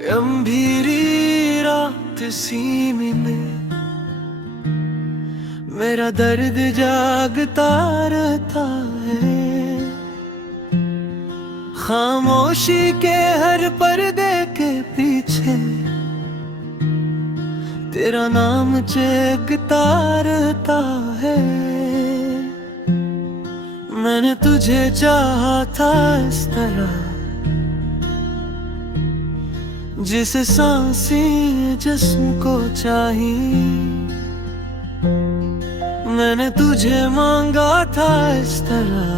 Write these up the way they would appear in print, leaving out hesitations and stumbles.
गंभीरी रात सीमी में मेरा दर्द जागता रहता है। खामोशी के हर पर्दे के पीछे तेरा नाम चहकता रहता है। मैंने तुझे चाहा था इस तरह जिसे सांसें जिस्म को चाहिए। मैंने तुझे मांगा था इस तरह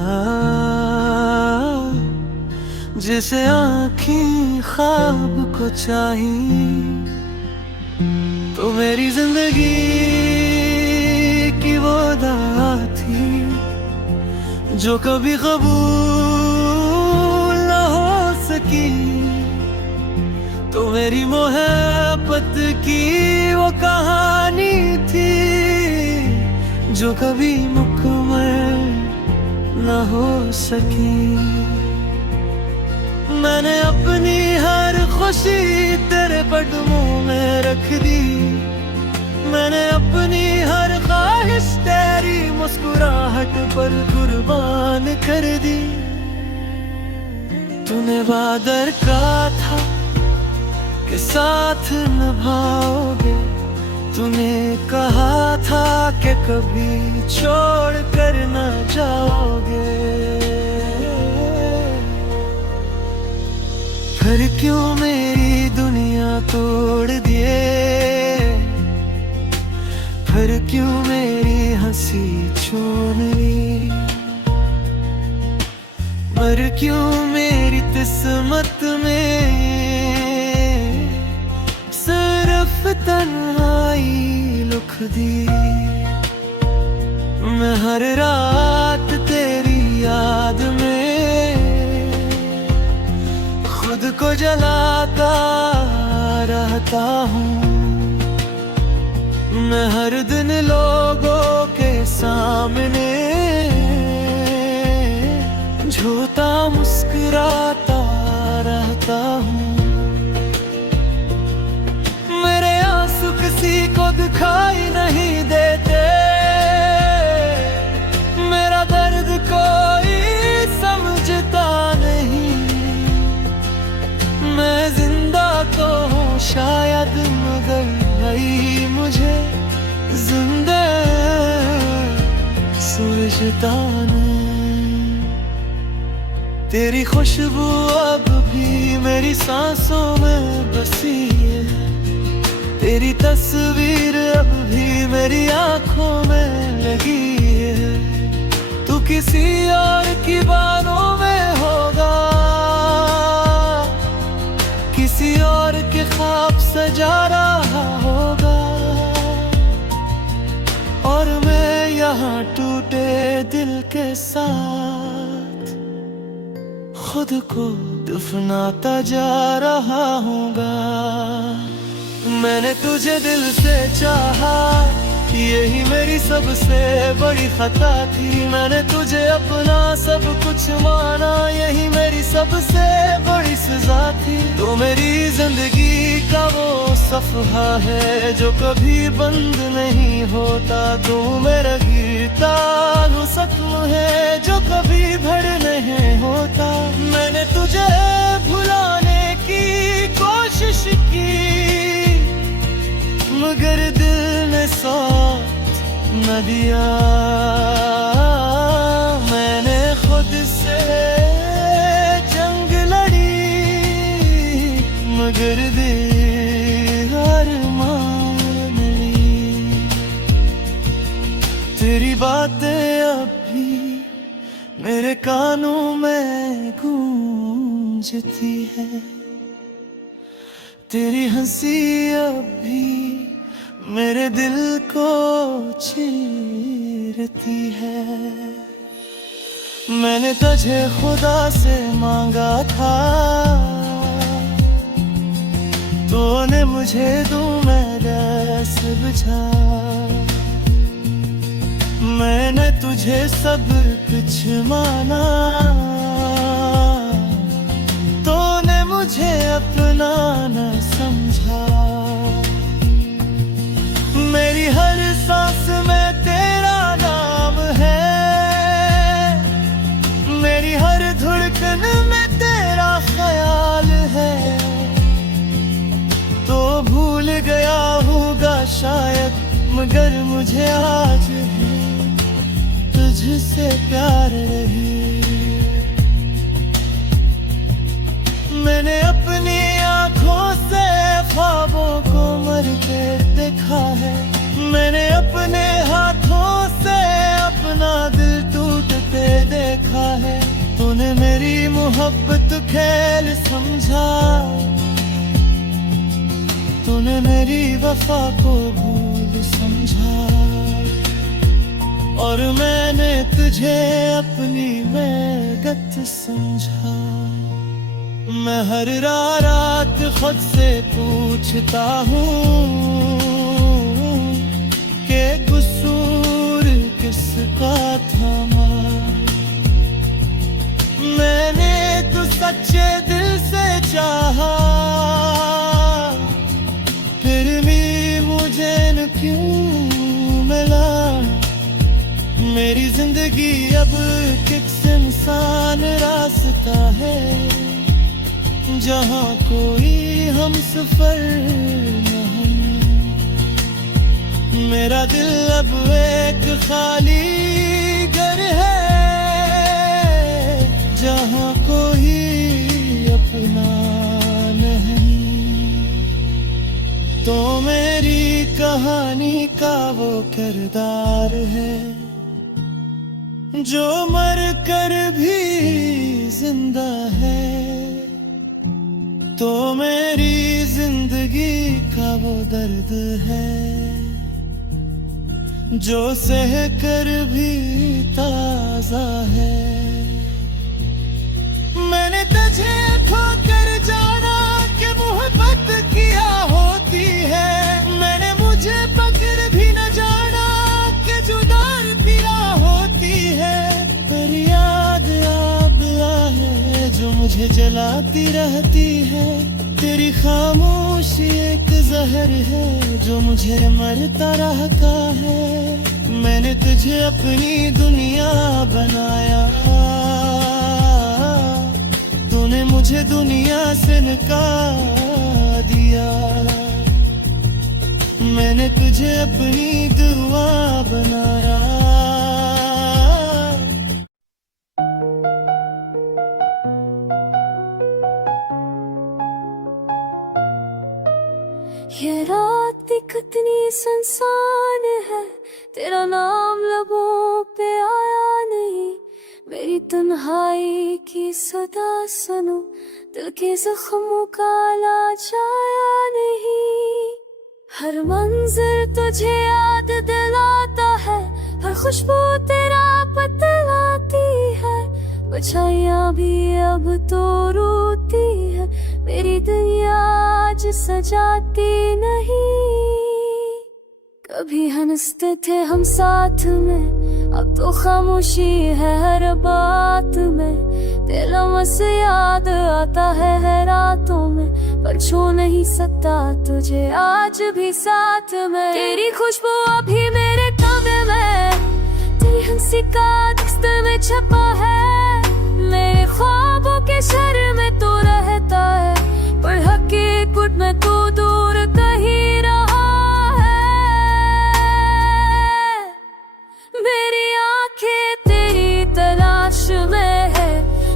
जिसे आँखें ख्वाब को चाहिए। तो मेरी जिंदगी की वो दात थी जो कभी कबूल न हो सकी। तो मेरी मोहब्बत की वो कहानी थी जो कभी मुकम्मल न हो सकी। मैंने अपनी हर खुशी तेरे कदमों में रख दी। मैंने अपनी हर ख्वाहिश तेरी मुस्कुराहट पर कुर्बान कर दी। तूने वादा कहा था कि साथ निभाओगे। तूने कहा था कि कभी छोड़ कर न जाओगे। फिर क्यों मेरी दुनिया तोड़ दिए। फिर क्यों मेरी हंसी छून ली। पर क्यों मेरी किस्मत में सिर्फ तन्हाई लिख दी। मैं हर रात तेरी याद में खुद को जलाता रहता हूँ। मैं हर दिन लोगों के सामने झूठा मुस्कुराता रहता हूँ। मेरे आंसू किसी को दिखाई नहीं देते। मेरा दर्द कोई समझता नहीं। मैं जिंदा तो हूँ शायद मगर नहीं मुझे जिंदा सोचता नहीं। तेरी खुशबू अब भी मेरी सांसों में बसी है। तेरी तस्वीर अब भी मेरी आंखों में लगी है। तू किसी और की बातों में होगा। किसी और के ख्वाब सजा रहा होगा। और मैं यहाँ टूटे दिल के साथ खुद को दफनाता जा रहा हूँगा। मैंने तुझे दिल से चाहा, यही मेरी सबसे बड़ी खता थी। मैंने तुझे अपना सब कुछ माना, यही मेरी सबसे बड़ी सजा थी। तो मेरी जिंदगी का वो सफ़हा है जो कभी बंद नहीं होता। तू मेरा गीता सत्व है जो कभी भर नहीं होता। मैंने तुझे भुलाने की कोशिश की मगर दिल ने साथ न दिया। मैंने खुद से जंग लड़ी मगर दिल हार मान ली। तेरी बातें अब भी मेरे कानों में गूंजती है। तेरी हंसी अब भी मेरे दिल को चीरती है। मैंने तुझे खुदा से मांगा था, तूने मुझे दूं मैं रस बुझा। मैंने तुझे सब कुछ माना, तूने मुझे अपना अपना न समझा। मेरी हर सांस में तेरा नाम है, मेरी हर धड़कन में तेरा ख्याल है। तो भूल गया होगा शायद, मगर मुझे आज भी तुझसे प्यार रही। मैंने अपनी आंखों से ख्वाबों को मरते देखा है, मैंने अपने हाथों से अपना दिल टूटते देखा है। तूने मेरी मोहब्बत खेल समझा, तूने मेरी वफा को भूल समझा, और मैंने तुझे अपनी बेगत समझा। मैं हर रात खुद से पूछता हूँ कि कसूर किसका था। मैंने तो सच्चे दिल से चाहा, फिर भी मुझे न क्यों मिला। मेरी जिंदगी अब किस इंसान रास्ता है, जहाँ कोई हम सफर न हो। मेरा दिल अब एक खाली घर है, जहाँ कोई अपना नहीं। तो मेरी कहानी का वो किरदार है, जो मर कर भी जिंदा है। तो मेरी जिंदगी का वो दर्द है, जो सह कर भी ताजा है। मैंने तुझे खोकर जाना कि मोहब्बत किया होती है, मैंने मुझे पकड़ भी न जाना कि जुदार पिया होती है। तेरी याद है जो मुझे जलाती रहती है, तेरी खामोशी एक जहर है जो मुझे मरता रहता है। मैंने तुझे अपनी दुनिया बनाया, तूने मुझे दुनिया से निकाल दिया। मैंने तुझे अपनी दुआ बनाया। ये रात कितनी सुनसान है, तेरा नाम लबों पे आया नहीं। मेरी तन्हाई की सदा सुनो, दिल के जख्मों का इलाज आया नहीं। हर मंजिल तुझे याद दिलाता है, हर खुशबू तेरा बतलाती है। परछाइयाँ भी अब तो रोती है, मेरी दुनिया आज सजाती नहीं। कभी हंसते थे हम साथ में, अब तो खामोशी है हर बात में। तेरा मस याद आता है रातों में, पर छू नहीं सकता तुझे आज भी साथ में। तेरी खुशबू अभी मेरे कमरे में, तेरी हंसी का दस्त में छपा है। मेरे ख्वाबों के शहर में तू रहता है, पर हकीकत में तू दूर कहीं रहा है। मेरी आंखें तेरी तलाश में है,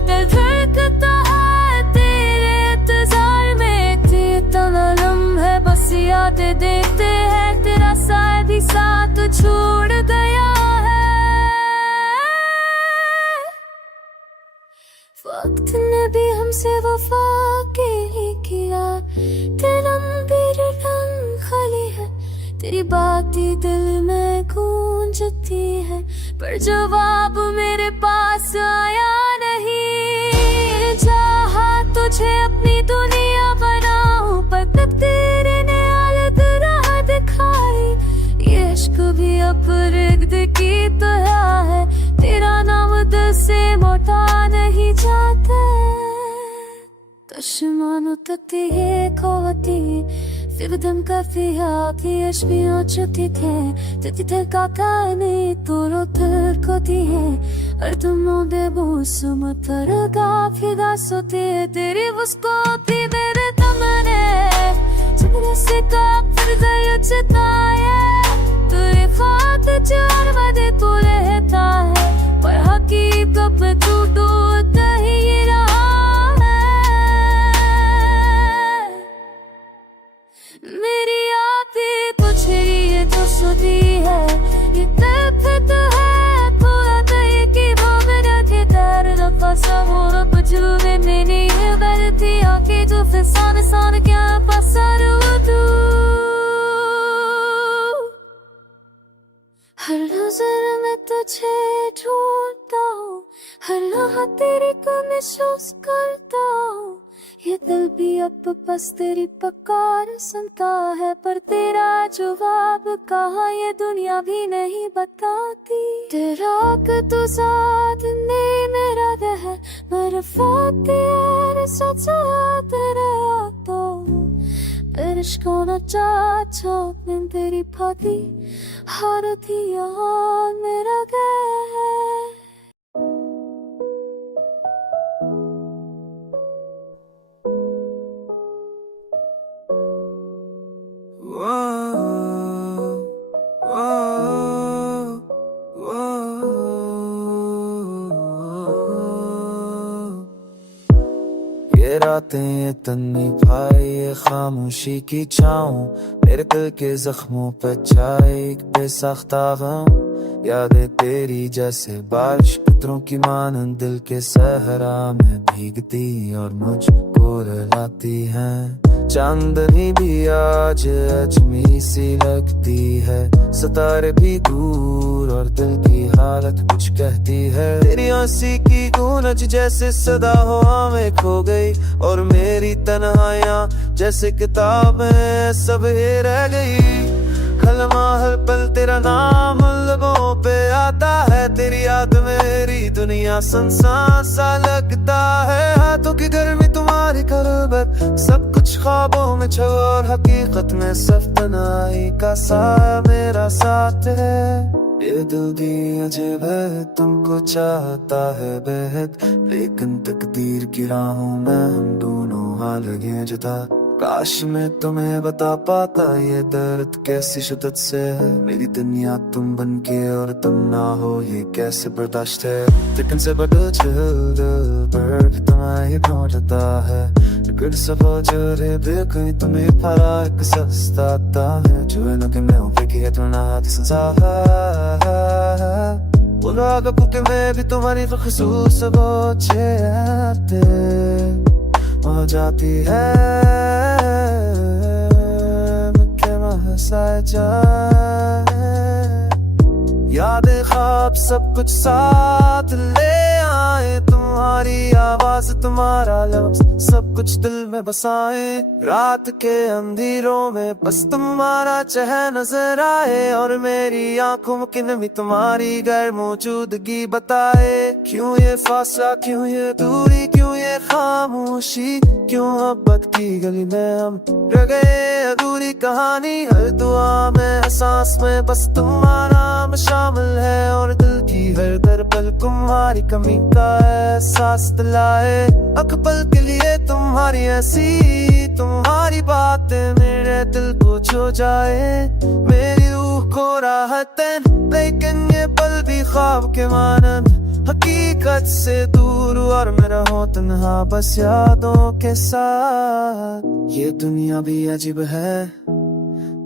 दिल धड़कता है तेरे इंतजार में। इतना लम्हा बस याद देते हैं, तेरा साथ ही साथ छोड़ गया है। वक्त ने भी हमसे वफा के ही किया, दिलम भी रंग खाली है। तेरी बातें दिल में गूंजती है, पर जवाब मेरे पास आया नहीं। चाहा तुझे अपनी दुनिया बनाऊं, पर तकदीर ने अलग राह दिखाई। ये इश्क भी अपरिग्ध की तरह है, तेरा नाम दिल से मोटा नहीं जाता। taşıman ötetiye kovati Sevdim kafiya ki eşmiyor çutite Tetite kakani toro turkoti hai Ardumo de busum targa fida sote Teri vusko ti mere tamane Chumne se ka firdal chitaye Tu ifat char vade tu rehta hai Par haqiqat mein tu dost nahi raha मेरी आप ही कुछ ये तो सुधी है ये तफत है पूरा दही की वो मेरा के दर रफा समोर बजूने मैंने ये गलती आके जो फसान सान क्या पसारू तू हर नजर में तुझे ढूंढता हूँ हर लम्हा तेरी को महसूस करता हूँ ये दिल भी अब बस तेरी पुकार सुनता है पर तेरा जवाब कहाँ ये दुनिया भी नहीं बताती तेरा कि तू साथ नहीं मेरा रह मेरे फाते सचा तेरा तो इश्क होना चाचा मैं तेरी फाती हर दिया मेरा गए ये रातें इतनी भाई ये खामोशी की छाँव मेरे दिल के जख्मों पे छाए एक बेसाख्ता गम यादें तेरी जैसे बारिश कतरों की मानन दिल के सहरा में भीगती और मुझको रुलाती हैं चांदनी भी आज अजमी सी लगती है सितारे भी दूर और दिल की हालत कुछ कहती है तेरी हंसी की गूंज जैसे सदा हवा में खो गई और मेरी तन्हाइयां जैसे किताबें सब ये रह गई कलमा हर पल तेरा नाम लबों पे आता है तेरी याद मेरी दुनिया संसार सा लगता है हाथों की गर्मी तुम्हारी करबत सब कुछ ख्वाबों में छो और हकीकत में सब तन्हाई का साया मेरा साथ है ये दिल भी अजब है तुमको चाहता है बेहद लेकिन तकदीर की राहों में हम दोनों हाल लगे जुदा काश मैं तुम्हें बता पाता ये दर्द कैसी शिद्दत से है मेरी दुनिया तुम बन के और तुम ना हो ये कैसे बर्दाश्त है लेकिन से बदल चल पर तुम्हें ढूंढता है फिर सफा जरे बेकई तुम्हें फरा एक सस्ता है जो है ना कि मैं हूँ कि है तुम ना सजा बुला के मैं भी तुम्हारी तो खसूस बोचे आते हो जाती है यादें ख्वाब सब कुछ साथ ले आए तुम्हारी आवाज तुम्हारा लफ्ज सब कुछ दिल में बसाए रात के अंधेरों में बस तुम्हारा चेहरा नजर आए और मेरी आंखों की नमी तुम्हारी गैर मौजूदगी बताए क्यों ये फासला क्यों ये दूरी क्यों ये खामोशी क्यों मोहब्बत की गली में हम रह गए अधूरी कहानी हर दुआ में एहसास में बस तुम्हारा नाम शामिल है और दिल की हर दर पल तुम्हारी कमी का एहसास दिलाए अक पल के लिए तुम्हारी ऐसी तुम्हारी बातें मेरे दिल को छू जाए मेरी रूह को राहत है लेकिन ये पल भी ख्वाब के मानन हकीकत से दूर और मैं रहूं तन्हा बस यादों के साथ ये दुनिया भी अजीब है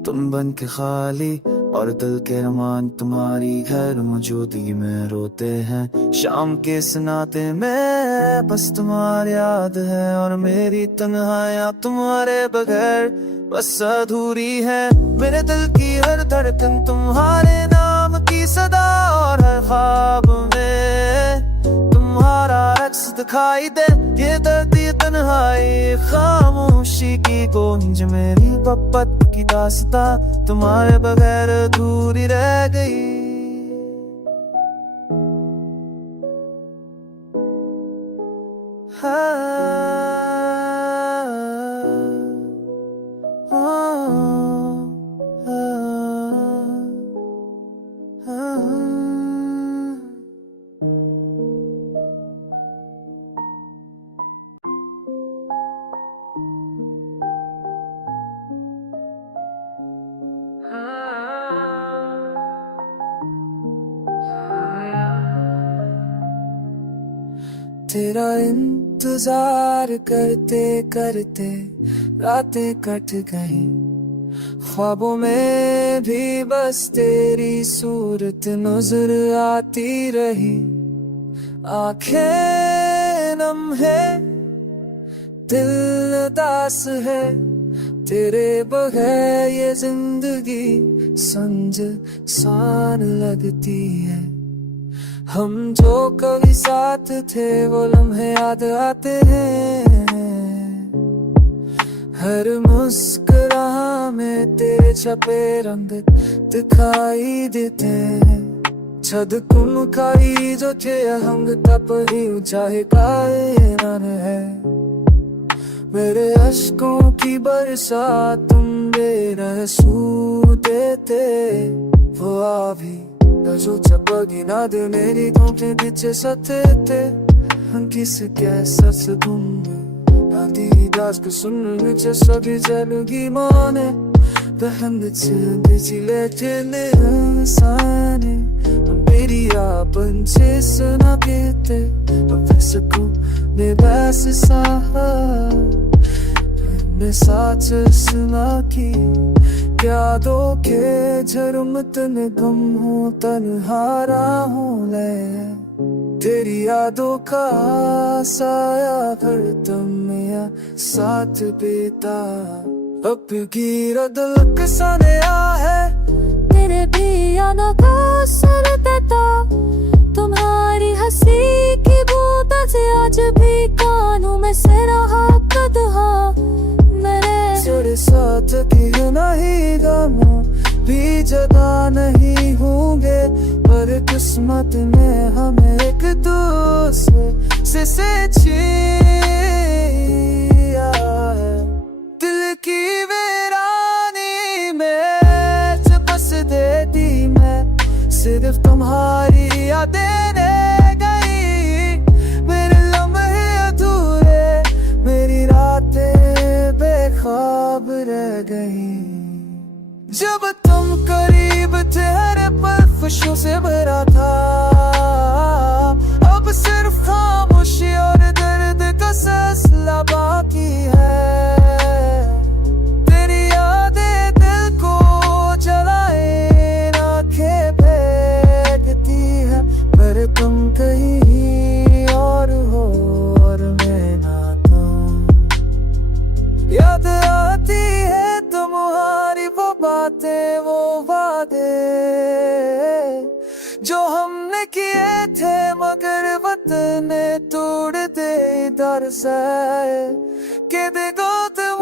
तुम बन के खाली और दिल के अरमान तुम्हारी घर मौजूदगी में रोते हैं शाम के सनाते में बस तुम्हारी याद है और मेरी तन्हाइयां तुम्हारे बगैर बस अधूरी है मेरे दिल की हर धड़कन तुम्हारे नाम की सदा और हर ख्वाब में तुम्हारा अक्स दिखाई दे ये दर्द ये तन्हाई खामोशी की गूंज मेरी मोहब्बत की दास्तां तुम्हारे बगैर अधूरी रह गई हाँ तेरा इंतजार करते करते रातें कट गई, ख्वाबों में भी बस तेरी सूरत नजर आती रही। आंखें नम है, दिल उदास है, तेरे बगैर ये जिंदगी सुनसान लगती है। हम जो कभी साथ थे वो लम्हे याद आते हैं, हर मुस्कुराहट में तेरे छपे रंग दिखाई देते हैं। छद कुमकाई जो थे हम तप ही चाहे कायनात है। मेरे अश्कों की बरसात तुम बेरसू देते, वो आभी जो चपगी ना दे मेरी तुमसे पीछे सते थे। हम किस कैसा सुकून आदि दास को सुनने से सभी जलगी माने, बहन बिचले चले साने मेरी आपन से सुना कहते को मैं बस साहा मैं साच सुना की यादों के झरम तन गम हो तन्हारा हूँ ले। तेरी यादों का साया भर तुम साथ बीता, अब की रदल सा नया है। तेरे भी यादों का असर देता, तुम्हारी हंसी की बूंद से आज भी कानों में से रहा कदहा। मेरे तेरे साथ की नहीं गम भी जदा नहीं होंगे, पर किस्मत ने हमें एक दूसरे से छिया है। दिल की वीरानी में बस दे दी मैं, सिर्फ तुम्हारी यादें रह गई। मेरे लम्हे अधूरे, मेरी रातें बेख्वाब रह गई। जब तुम करीब थे हर पल खुशियों से भरा था, अब सिर्फ खामोशी और दर्द का सिलसिला बाकी है। तेरी यादें दिल को जलाए आंखें बैठती है, पर तुम कहीं और हो और मैं ना तुम। याद आती है तुम्हारी वो बातें वो वादे जो हमने किए थे, मगर वतन ने तोड़ दे दर से के देखो तुम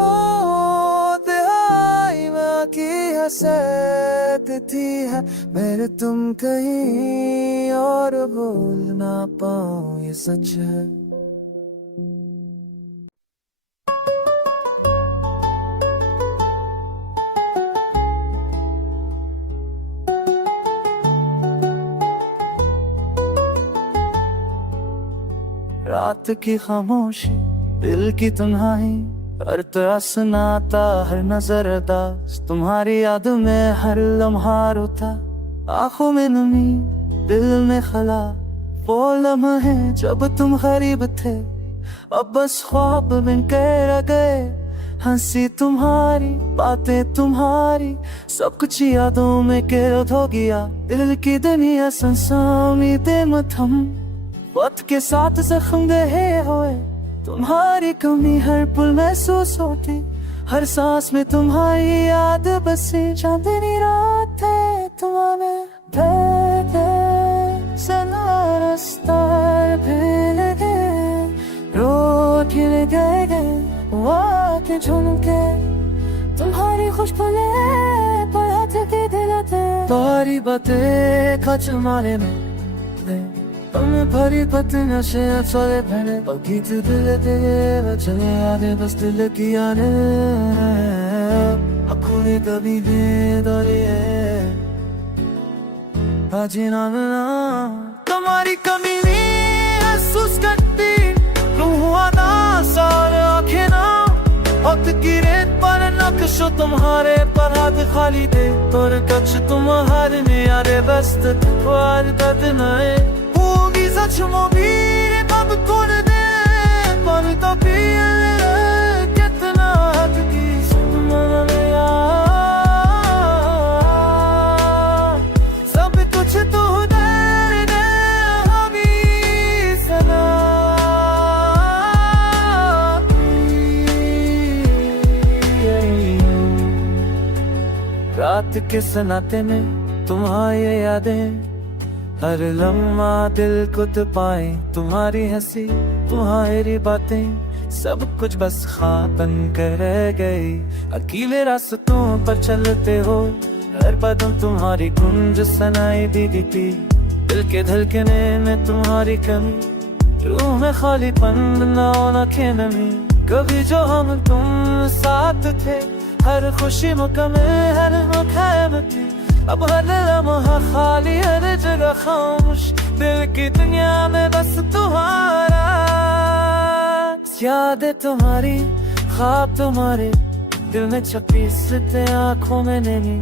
की हसरत थी है। मेरे तुम कहीं और भूल ना पाऊं ये सच है। रात की खामोशी, दिल की तन्हाई, हर तरह सुनाता हर नजर अदास। तुम्हारी याद में हर लम्हा रोता, आंखों में नमी दिल में खला। वो लम्हे जब तुम गरीब थे, अब बस ख्वाब बन के रह गए। हंसी तुम्हारी, बातें तुम्हारी, सब कुछ यादों में कैद हो गया। दिल की दुनिया संसामी दे मथम, वक्त के साथ जख्म गहे हुए। तुम्हारी कमी हर पल महसूस होती, हर सांस में तुम्हारी याद बसी। चांदनी रात है तुम्हें बैठे सना रास्ता फैल गए, रोड खिल गए वाके झुमके। तुम्हारी खुशबू पर हाथ के दिलाते, तुम्हारी बातें कच मारे में तुम्हें भरी पत्तियां से चले बहने। गीत दिल तेरे चले आगे बस दिल की आने, आँखों ने कभी बेदारी है आज ना मिला। तुम्हारी कमी नहीं महसूस करती, तुम हुआ ना सारे आँखें ना। वक्त की रेत पर नक्शो तुम्हारे पर हाथ खाली दे, तोर कक्ष तुम्हारे ने यारे बस्त वार कदनाए। Sachmo bir bab konu रात के सन्नाटे में तुम्हारी यादें, हर लम्हा दिल को तपाए तुम्हारी हंसी तुम्हारी बातें, सब कुछ बस ख्वाब बन कर रह गई। अकेले रास्तों पर चलते हो, हर कदम तुम्हारी गूंज सुनाई देती, दिल के धड़कने में तुम्हारी कमी, रूह में खालीपन ना के नमी। कभी जो हम तुम साथ थे, हर खुशी मौका में हर मौका थी, अब हर लम्हा खाली हर जगह खामोश, दिल की दुनिया में बस तुम्हारा। यादें तुम्हारी ख्वाब तुम्हारे, दिल में छपी सिते आँखों में नहीं,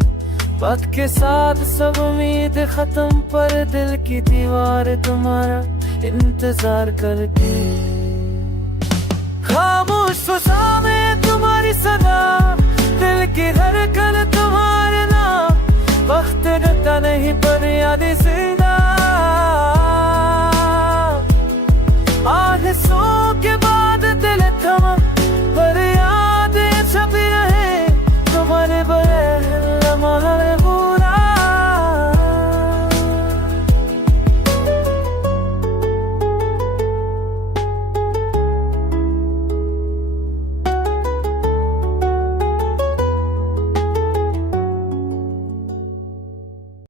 वक्त के साथ सब उम्मीद खत्म, पर दिल की दीवार तुम्हारा इंतजार करती। खामोश फसा में तुम्हारी सदा, दिल की धड़कन तुम्हारे नाम, वक्त रुकता नहीं पर यादें से